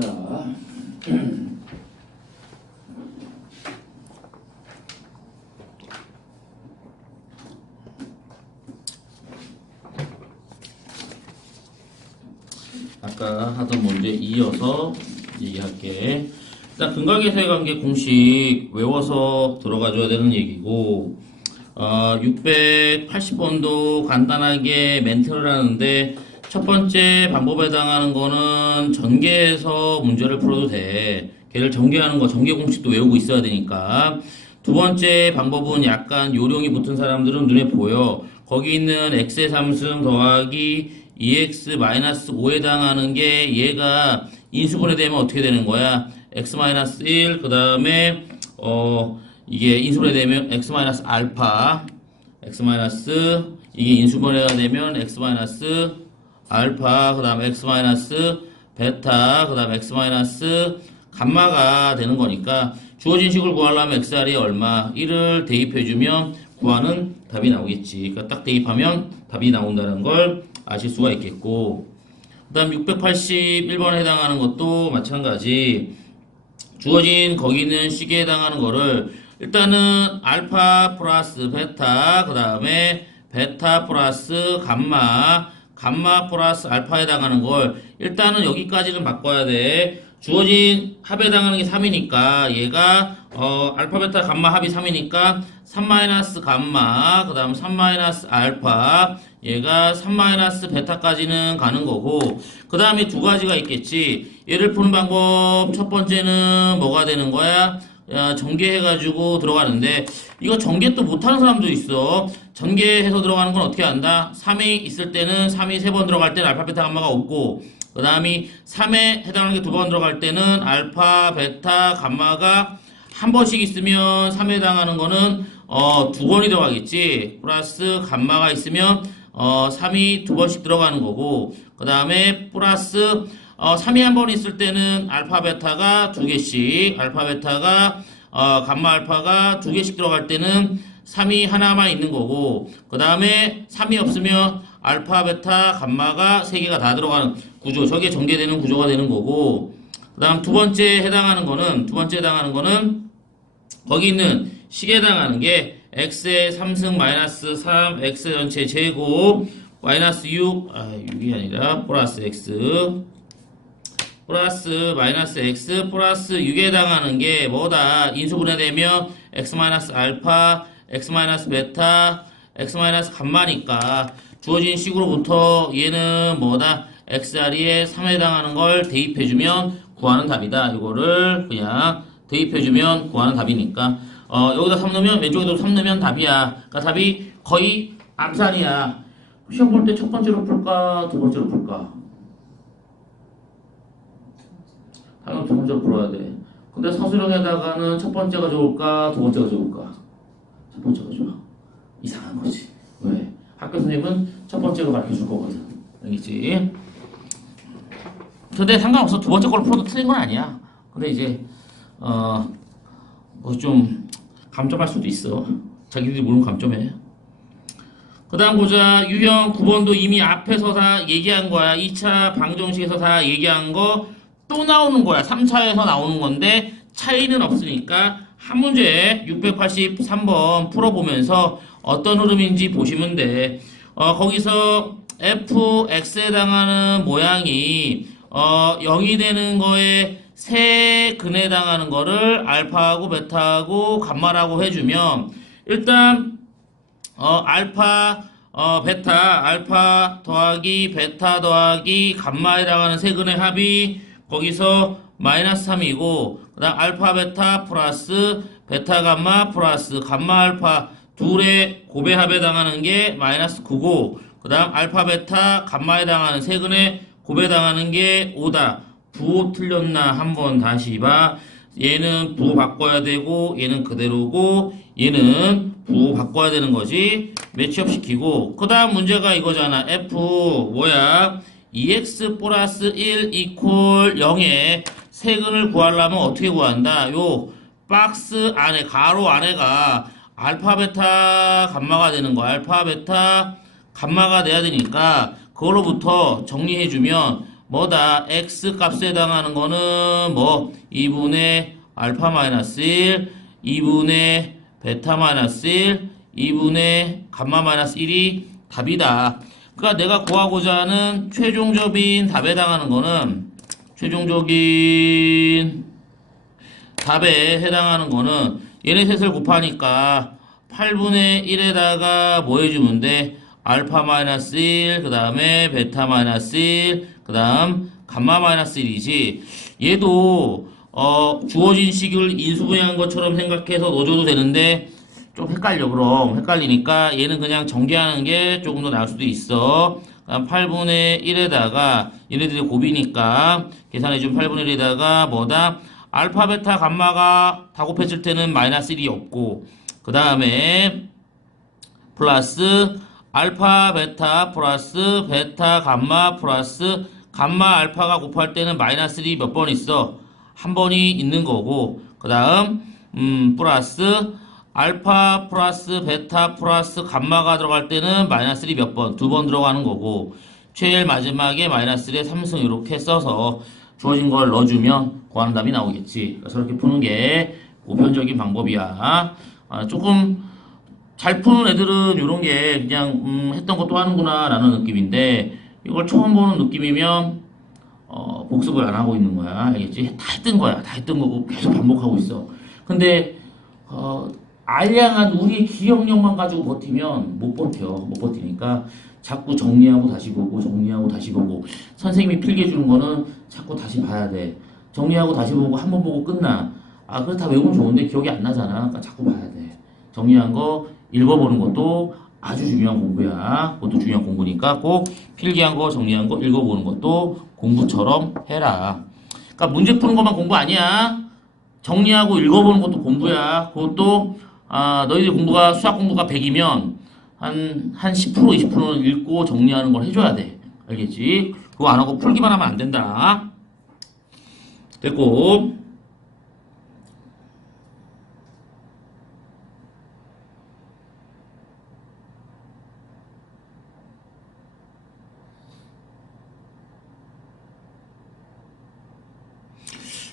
자. 아까 하던 문제 이어서 얘기할게. 일단 근각에서의 관계 공식 외워서 들어가줘야 되는 얘기고, 어, 680번도 간단하게 멘트를 하는데, 첫 번째 방법에 해당하는 거는 전개해서 문제를 풀어도 돼. 걔를 전개하는 거, 전개 공식도 외우고 있어야 되니까. 두 번째 방법은 약간 요령이 붙은 사람들은 눈에 보여. 거기 있는 x의 삼승 더하기 2x-5에 해당하는 게 얘가 인수분해 되면 어떻게 되는 거야? x-1, 그 다음에, 어, 이게 인수분해 되면 x-알파, x- 이게 인수분해가 되면 x- 알파, 그 다음 x- 베타, 그 다음 x- 감마가 되는 거니까 주어진 식을 구하려면 xr이 얼마? 1을 대입해주면 구하는 답이 나오겠지. 그러니까 딱 대입하면 답이 나온다는 걸 아실 수가 있겠고 그 다음 681번에 해당하는 것도 마찬가지 주어진 거기 있는 식에 해당하는 거를 일단은 알파 플러스 베타 그 다음에 베타 플러스 감마 감마 플러스 알파에 해당하는 걸 일단은 여기까지는 바꿔야 돼. 주어진 합에 해당하는 게 3이니까 얘가 어 알파 베타 감마 합이 3이니까 3 마이너스 감마 그 다음 3 마이너스 알파 얘가 3 마이너스 베타까지는 가는 거고. 그 다음에 두 가지가 있겠지. 얘를 푸는 방법 첫 번째는 뭐가 되는 거야 야, 전개해가지고 들어가는데 이거 전개 또 못하는 사람도 있어 전개해서 들어가는 건 어떻게 한다 3이 있을 때는 3이 세번 들어갈 때는 알파 베타 감마가 없고 그 다음이 3에 해당하는 게 두 번 들어갈 때는 알파 베타 감마가 한 번씩 있으면 3에 해당하는 거는 어, 두 번이 들어가겠지. 플러스 감마가 있으면 어, 3이 두 번씩 들어가는 거고 그 다음에 플러스 어, 3이 한 번 있을 때는 알파 베타가 두 개씩 알파 베타가 어, 감마 알파가 두 개씩 들어갈 때는 3이 하나만 있는 거고 그 다음에 3이 없으면 알파 베타 감마가 세 개가 다 들어가는 구조 저게 전개되는 구조가 되는 거고 그 다음 두 번째 해당하는 거는 두 번째 해당하는 거는 거기 있는 식에 해당하는 게 x의 3승 마이너스 3 x 전체 제곱 마이너스 6 아, 6이 아니라 플러스 x 플러스 마이너스 x 플러스 6에 해당하는 게 뭐다? 인수분해되면 x 마이너스 알파 x 마이너스 베타 x 마이너스 감마니까 주어진 식으로부터 얘는 뭐다? Xr에 3에 해당하는 걸 대입해주면 구하는 답이다. 이거를 그냥 대입해주면 구하는 답이니까. 어, 여기다 3 넣으면 왼쪽에도 3 넣으면 답이야. 그러니까 답이 거의 암산이야. 시험 볼 때 첫 번째로 풀까? 두 번째로 풀까 당연히 두 번째로 풀어야 돼. 근데 서술형에다가는 첫 번째가 좋을까 두 번째가 좋을까? 첫 번째가 좋아. 이상한 거지. 왜? 학교 선생님은 첫 번째로 가르쳐줄 거거든. 알겠지? 근데 상관없어. 두 번째 걸로 풀어도 틀린 건 아니야. 근데 이제 어 뭐 좀 감점할 수도 있어. 자기들이 모르면 감점해 그 다음 보자. 유형 9번도 이미 앞에서 다 얘기한 거야. 2차 방정식에서 다 얘기한 거 또 나오는 거야. 3차에서 나오는 건데 차이는 없으니까 한 문제 683번 풀어보면서 어떤 흐름인지 보시면 돼. 어, 거기서 fx에 해당하는 모양이 어, 0이 되는 거에 세 근에 해당하는 거를 알파하고 베타하고 감마라고 해주면 일단 어, 알파 어, 베타 알파 더하기 베타 더하기 감마에 해당하는 세 근의 합이 거기서 마이너스 3이고 그 다음 알파 베타 플러스 베타 감마 플러스 감마 알파 둘의 곱의 합에 해당하는 게 마이너스 9고 그 다음 알파 베타 감마에 해당하는 세근에 곱에 해당하는 게 5다. 부호 틀렸나 한번 다시 봐. 얘는 부호 바꿔야 되고 얘는 그대로고 얘는 부호 바꿔야 되는 거지. 매치업 시키고. 그 다음 문제가 이거잖아. F 뭐야 2x 플러스 1 이퀄 0에 세근을 구하려면 어떻게 구한다? 요 박스 안에 가로 안에가 알파 베타 감마가 되는 거 알파 베타 감마가 돼야 되니까 그걸로부터 정리해주면 뭐다? X 값에 해당하는 거는 뭐? 2분의 알파 마이너스 1 2분의 베타 마이너스 1 2분의 감마 마이너스 1이 답이다 그러니까 내가 구하고자 하는 최종적인 답에 해당하는 거는 최종적인 답에 해당하는 거는 얘네 셋을 곱하니까 8분의 1에다가 뭐 해주면 돼? 알파 마이너스 1, 그 다음에 베타 마이너스 1, 그 다음 감마 마이너스 1이지. 얘도, 어, 주어진 식을 인수분해한 것처럼 생각해서 넣어줘도 되는데, 좀 헷갈려, 그럼. 헷갈리니까 얘는 그냥 전개하는 게 조금 더 나을 수도 있어. 그럼 8분의 1에다가, 얘네들이 곱이니까, 계산해준 8분의 1에다가 뭐다? 알파, 베타, 감마가 다 곱했을 때는 마이너스 1이 없고, 그 다음에 플러스 알파, 베타, 플러스 베타, 감마, 플러스 감마, 알파가 곱할 때는 마이너스 1이 몇 번 있어? 한 번이 있는 거고, 그 다음, 음, 플러스 알파, 플러스 베타, 플러스 감마가 들어갈 때는 마이너스 1이 몇 번? 두 번 들어가는 거고, 제일 마지막에 마이너스 1의 3승 이렇게 써서 주어진 걸 넣어주면 구하는 답이 나오겠지. 그래서 이렇게 푸는 게 보편적인 방법이야. 아, 조금 잘 푸는 애들은 이런 게 그냥 음, 했던 것도 하는구나 라는 느낌인데 이걸 처음 보는 느낌이면 어, 복습을 안 하고 있는 거야 알겠지? 다 했던 거야 다 했던 거고 계속 반복하고 있어 근데 어, 알량한 우리의 기억력만 가지고 버티면 못 버텨 못 버티니까 자꾸 정리하고 다시 보고 정리하고 다시 보고 선생님이 필기해 주는 거는 자꾸 다시 봐야 돼 정리하고 다시 보고 한 번 보고 끝나 아 그래 다 외우면 좋은데 기억이 안 나잖아 그러니까 자꾸 봐야 돼 정리한 거 읽어보는 것도 아주 중요한 공부야. 그것도 중요한 공부니까 꼭 필기한 거, 정리한 거, 읽어보는 것도 공부처럼 해라. 그러니까 문제 푸는 것만 공부 아니야. 정리하고 읽어보는 것도 공부야. 그것도 아, 너희들 공부가 수학 공부가 100이면 한, 한 10%, 20%는 읽고 정리하는 걸 해줘야 돼. 알겠지? 그거 안 하고 풀기만 하면 안 된다. 됐고.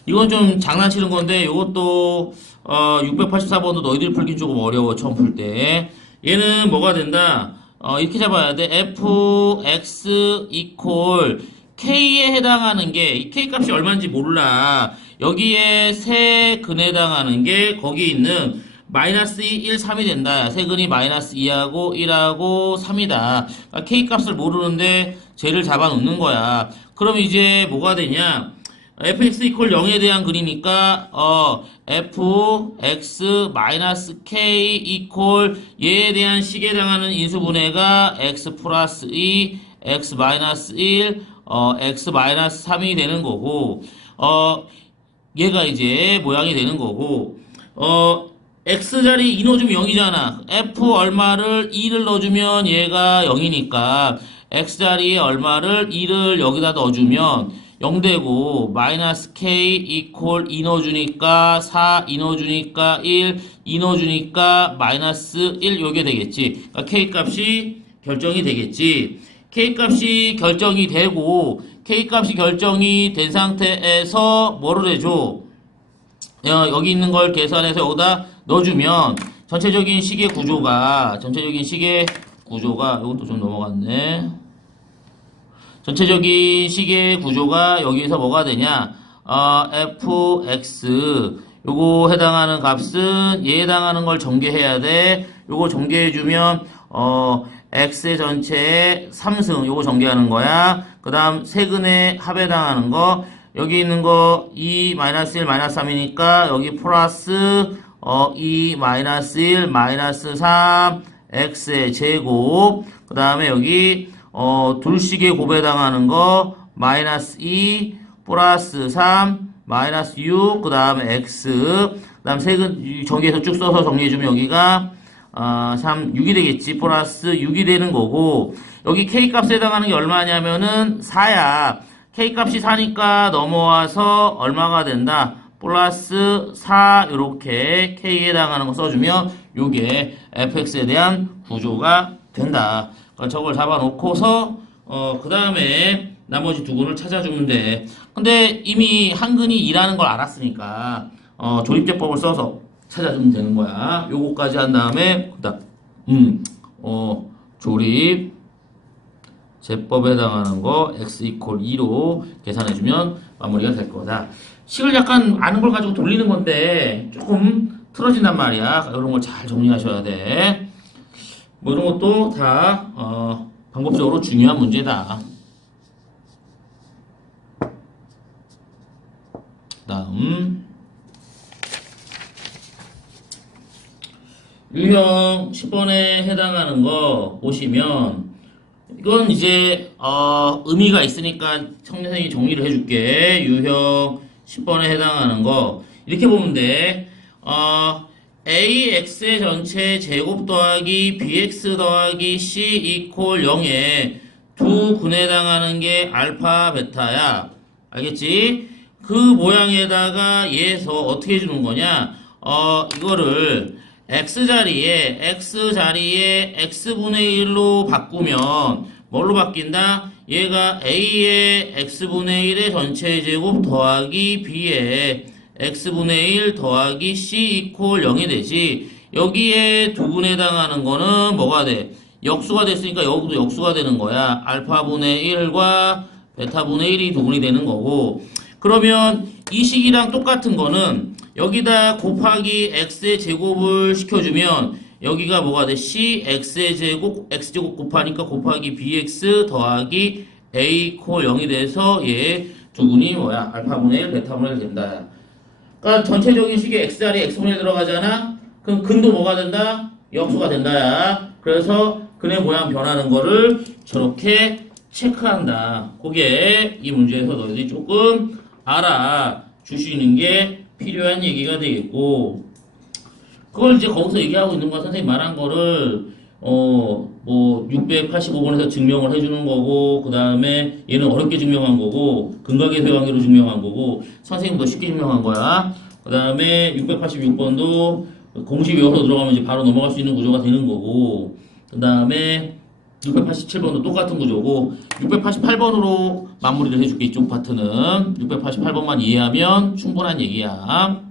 이건 좀 장난치는 건데 이것도 어, 684번도 너희들 풀기 조금 어려워 처음 풀 때. 얘는 뭐가 된다? 어, 이렇게 잡아야 돼. fx equal k에 해당하는 게 이 k 값이 얼마인지 몰라. 여기에 세 근에 해당하는 게 거기 있는 마이너스 2, 1, 3이 된다. 세근이 마이너스 2하고 1하고 3이다. 그러니까 k 값을 모르는데 쟤를 잡아 놓는 거야. 그럼 이제 뭐가 되냐? Fx 이퀄 0에 대한 글이니까 어 fx 마이너스 k 이퀄 얘에 대한 식에 해당하는 인수분해가 x 플러스 2 x 마이너스 1 어, x 마이너스 3이 되는 거고 어 얘가 이제 모양이 되는 거고 어 x자리 2 넣어주면 0이잖아. F 얼마를 2를 넣어주면 얘가 0이니까 x자리에 얼마를 2를 여기다 넣어주면 0 되고 마이너스 k 이퀄 2 넣어주니까 4 2 넣어주니까 1 2 넣어주니까 마이너스 1 요게 되겠지. 그러니까 k 값이 결정이 되겠지. K 값이 결정이 되고 k 값이 결정이 된 상태에서 뭐를 해줘? 어, 여기 있는 걸 계산해서 여기다 넣어주면 전체적인 시계 구조가 전체적인 시계 구조가 이것도 좀 넘어갔네 전체적인 시계 구조가 여기서 뭐가 되냐? 어, fx 요거 해당하는 값은 얘에 해당하는 걸 전개해야 돼. 요거 전개해주면 어 x의 전체의 3승 요거 전개하는 거야. 그 다음 세근의 합에 해당하는 거 여기 있는 거 2 마이너스 1 마이너스 3이니까 여기 플러스 어, 2 마이너스 1 마이너스 3 x의 제곱 그 다음에 여기 어, 둘씩의 곱에 해당하는 거 마이너스 2 플러스 3 마이너스 6그 다음에 x. 그 다음 세근 전개해서 쭉 써서 정리해주면 여기가 어, 3 6이 되겠지. 플러스 6이 되는 거고. 여기 k 값에 해당하는 게 얼마냐면은 4야. K 값이 4니까 넘어와서 얼마가 된다? 플러스 4 이렇게 k에 해당하는 거 써주면 요게 fx에 대한 구조가 된다. 저걸 잡아놓고서 어, 그 다음에 나머지 두 근을 찾아주면 돼. 근데 이미 한 근이 2라는 걸 알았으니까 어, 조립제법을 써서 찾아주면 되는 거야. 요거까지 한 다음에 그다음 음, 어, 조립 제법에 해당하는 거 x 이퀄 2로 계산해주면 마무리가 될 거다. 식을 약간 아는 걸 가지고 돌리는 건데 조금 틀어진단 말이야. 이런 걸 잘 정리하셔야 돼. 뭐 이런 것도 다 어, 방법적으로 중요한 문제다. 다음 유형 10번에 해당하는 거 보시면 이건 이제 어, 의미가 있으니까 청년생이 정리를 해줄게. 유형 10번에 해당하는 거 이렇게 보면 돼. 어, ax의 전체 제곱 더하기 bx 더하기 c 이퀄 0에 두 근에 해당하는 게 알파 베타야. 알겠지? 그 모양에다가 얘에서 어떻게 해주는 거냐? 어, 이거를 x 자리에 x 자리에 x분의 1로 바꾸면 뭘로 바뀐다? 얘가 a의 x분의 1의 전체 제곱 더하기 b의 x분의 1 더하기 c 이퀄 0이 되지 여기에 두 분에 해당하는 거는 뭐가 돼? 역수가 됐으니까 여기도 역수가 되는 거야 알파분의 1과 베타분의 1이 두 분이 되는 거고 그러면 이 식이랑 똑같은 거는 여기다 곱하기 x의 제곱을 시켜주면 여기가 뭐가 돼? c x의 제곱 x제곱 곱하니까 곱하기 bx 더하기 a 콜 0이 돼서 얘 두분이 뭐야? 알파분의 1, 베타분의 1 된다. 그러니까 전체적인 식에 x 자리에 x분의 1 들어가잖아? 그럼 근도 뭐가 된다? 역수가 된다야. 그래서 근의 모양 변하는 거를 저렇게 체크한다. 그게 이 문제에서 너희들이 조금 알아주시는 게 필요한 얘기가 되겠고, 그걸 이제 거기서 얘기하고 있는 거야. 선생님 말한 거를, 어, 뭐, 685번에서 증명을 해주는 거고, 그 다음에 얘는 어렵게 증명한 거고, 근각의 관계로 증명한 거고, 선생님도 쉽게 증명한 거야. 그 다음에 686번도 공식 외워서 들어가면 이제 바로 넘어갈 수 있는 구조가 되는 거고, 그 다음에 687번도 똑같은 구조고 688번으로 마무리를 해줄게 이쪽 파트는 688번만 이해하면 충분한 얘기야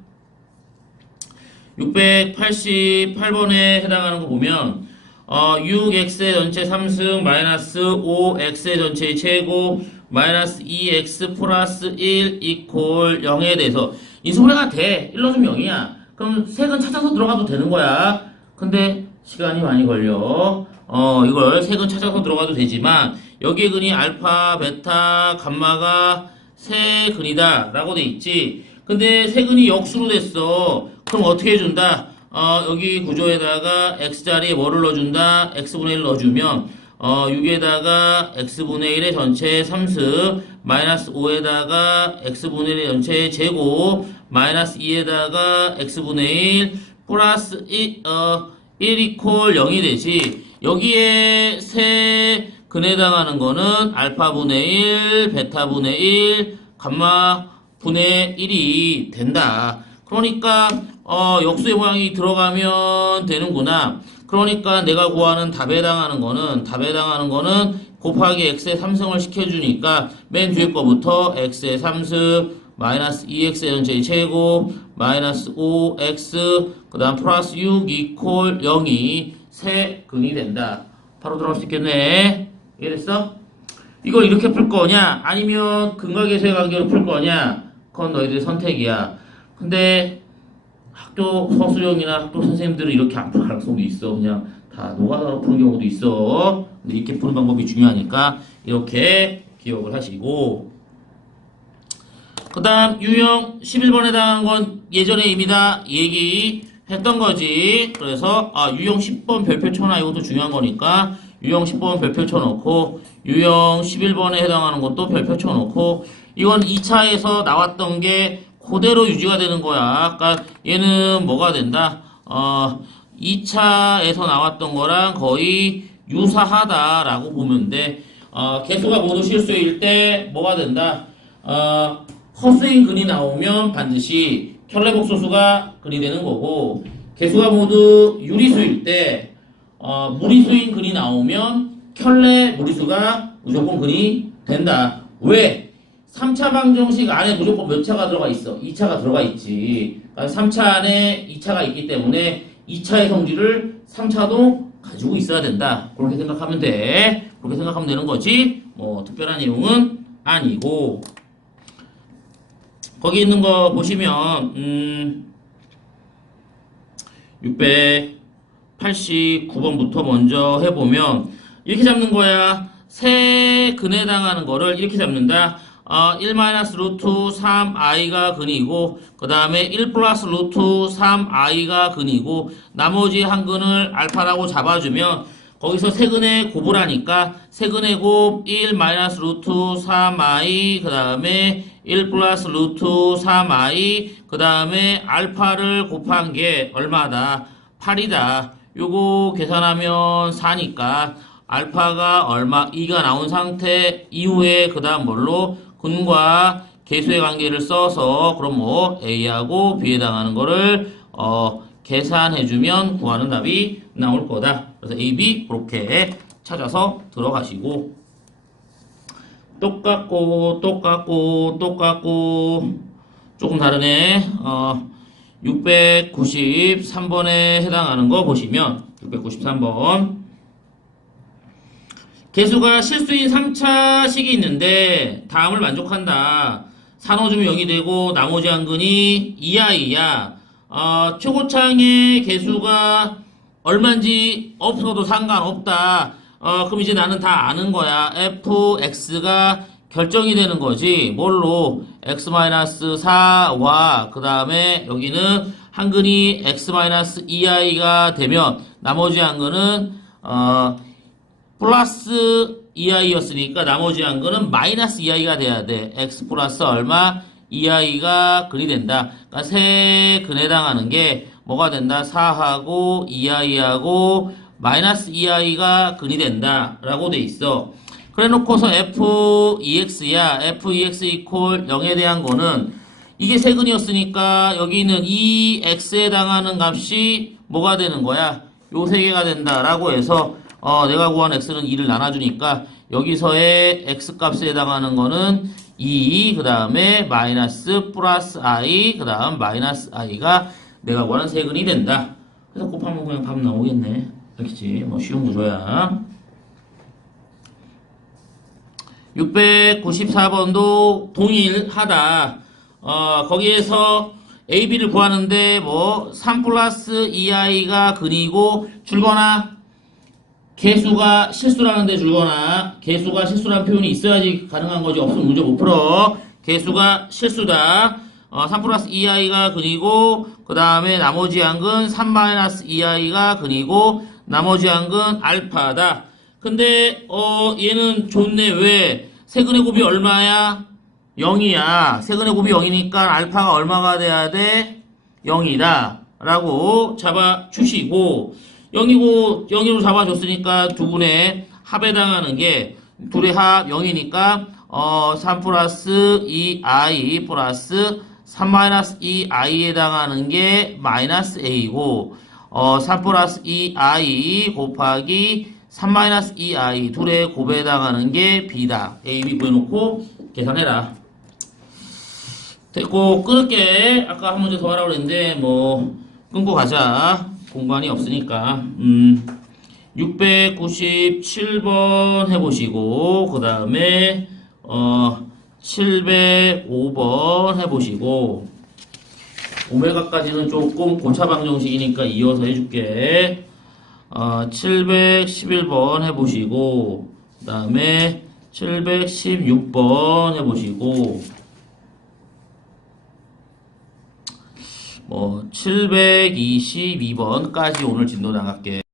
688번에 해당하는 거 보면 어, 6x의 전체 3승 마이너스 5x의 전체의 최고 마이너스 2x 플러스 1 이퀄 0에 대해서 인수분해가 돼 1로 좀 0이야 그럼 색은 찾아서 들어가도 되는 거야 근데 시간이 많이 걸려 어, 이걸 색은 찾아서 들어가도 되지만 여기에 근이 알파, 베타, 감마가 세 근이다 라고 돼 있지. 근데 세 근이 역수로 됐어. 그럼 어떻게 해준다? 어, 여기 구조에다가 x자리에 뭐를 넣어준다? x분의 1 넣어주면 어, 6에다가 x분의 1의 전체 3습 마이너스 5에다가 x분의 1의 전체 제곱 마이너스 2에다가 x분의 1 플러스 1, 어, 1 이퀄 0이 되지. 여기에 세 근에 해당하는 거는 알파분의 1, 베타분의 1, 감마분의 1이 된다. 그러니까 어, 역수의 모양이 들어가면 되는구나. 그러니까 내가 구하는 답에 해당하는 거는 답에 해당하는 거는 곱하기 x의 3승을 시켜주니까 맨 뒤에 거부터 x의 3승 마이너스 2x의 전체의 제곱 마이너스 5x 그 다음 플러스 6 이퀄 0이 세 근이 된다. 바로 들어갈 수 있겠네. 이해됐어? 이걸 이렇게 풀 거냐? 아니면 근각의 관계로 풀 거냐? 그건 너희들의 선택이야. 근데 학교 서수령이나 학교 선생님들은 이렇게 안풀 가능성도 있어. 그냥 다 노가다로 푸는 경우도 있어. 근데 이렇게 푸는 방법이 중요하니까 이렇게 기억을 하시고 그 다음 유형 11번에 해당한 건 예전에 이미 다 얘기 했던 거지. 그래서 아 유형 10번 별표 쳐놔 이것도 중요한 거니까 유형 10번 별표 쳐놓고 유형 11번에 해당하는 것도 별표 쳐놓고 이건 2차에서 나왔던 게 그대로 유지가 되는 거야. 아까 얘는 뭐가 된다? 어 2차에서 나왔던 거랑 거의 유사하다라고 보면 돼. 어, 개수가 모두 실수일 때 뭐가 된다? 어, 허스인 근이 나오면 반드시 켤레복소수가 근이 되는 거고 개수가 모두 유리수일 때 어, 무리수인 근이 나오면 켤레 무리수가 무조건 근이 된다. 왜? 3차 방정식 안에 무조건 몇 차가 들어가 있어? 2차가 들어가 있지. 3차 안에 2차가 있기 때문에 2차의 성질을 3차도 가지고 있어야 된다. 그렇게 생각하면 돼. 그렇게 생각하면 되는 거지. 뭐 특별한 내용은 아니고. 거기 있는 거 보시면 음 689번부터 먼저 해보면 이렇게 잡는 거야. 세 근에 해당하는 거를 이렇게 잡는다. 어, 1 마이너스 루트 3i가 근이고 그 다음에 1 플러스 루트 3i가 근이고 나머지 한 근을 알파라고 잡아주면 거기서 세근의 곱을 하니까 세근의 곱 1 마이너스 루트 3i 그 다음에 1 플러스 루트 3i 그 다음에 알파를 곱한 게 얼마다? 8이다. 요거 계산하면 4니까 알파가 얼마 2가 나온 상태 이후에 그 다음 뭘로 근과 계수의 관계를 써서 그럼 뭐 A하고 B에 해당하는 거를 어 계산해주면 구하는 답이 나올 거다. 그래서 A, B 그렇게 찾아서 들어가시고 똑같고 똑같고 똑같고 조금 다르네. 어 693번에 해당하는 거 보시면 693번 개수가 실수인 3차식이 있는데 다음을 만족한다. 산호주면 0이 되고 나머지 한 근이 2i야. 어, 초고창의 개수가 얼마인지 없어도 상관없다. 어, 그럼 이제 나는 다 아는 거야. fx가 결정이 되는 거지. 뭘로? x-4와 그 다음에 여기는 한근이 x-2i가 되면 나머지 한근은 어, 플러스 2i였으니까 나머지 한 거는 마이너스 2i가 돼야 돼. x 플러스 얼마? 2i가 근이 된다. 그러니까 세 근에 해당하는 게 뭐가 된다? 4하고 2i하고 마이너스 2i가 근이 된다. 라고 돼 있어. 그래 놓고서 f2x야. f2x 이퀄 0에 대한 거는 이게 세근이었으니까 여기 있는 이 x에 해당하는 값이 뭐가 되는 거야? 요 세 개가 된다라고 해서 어, 내가 구한 x는 2를 나눠주니까 여기서의 x 값에 해당하는 거는 2, 그 다음에 마이너스 플러스 i, 그 다음 마이너스 i가 내가 구하는 세근이 된다. 그래서 곱하면 그냥 답 나오겠네. 알겠지? 뭐 쉬운 구조야. 694번도 동일하다. 어, 거기에서 a, b를 구하는데 뭐3 플러스 2i가 근이고 줄거나 개수가 실수라는데 줄거나 개수가 실수라는 표현이 있어야지 가능한 거지. 없으면 문제 못 풀어. 개수가 실수다. 어, 3 플러스 2i가 근이고 그 다음에 나머지 한근 3 마이너스 2i가 근이고 나머지 한근 알파다. 근데 어 얘는 좋네. 왜? 세근의 곱이 얼마야? 0이야. 세근의 곱이 0이니까 알파가 얼마가 돼야 돼? 0이다. 라고 잡아 주시고 0이고 0으로 잡아줬으니까 두 분의 합에 해당하는 게 둘의 합 0이니까 어, 3 플러스 2i 플러스 3 마이너스 2i에 해당하는 게 마이너스 a고 어, 3 플러스 2i 곱하기 3 마이너스 2i 둘의 곱에 해당하는 게 b다. a, b 구해놓고 계산해라. 됐고 끊을게. 아까 한 문제 더 하라고 그랬는데 뭐 끊고 가자. 공간이 없으니까. 음, 697번 해보시고, 그 다음에, 어, 705번 해보시고, 오메가까지는 조금 고차 방정식이니까 이어서 해줄게. 어, 711번 해보시고, 그 다음에 716번 해보시고, 뭐 722번까지 오늘 진도 나갈게.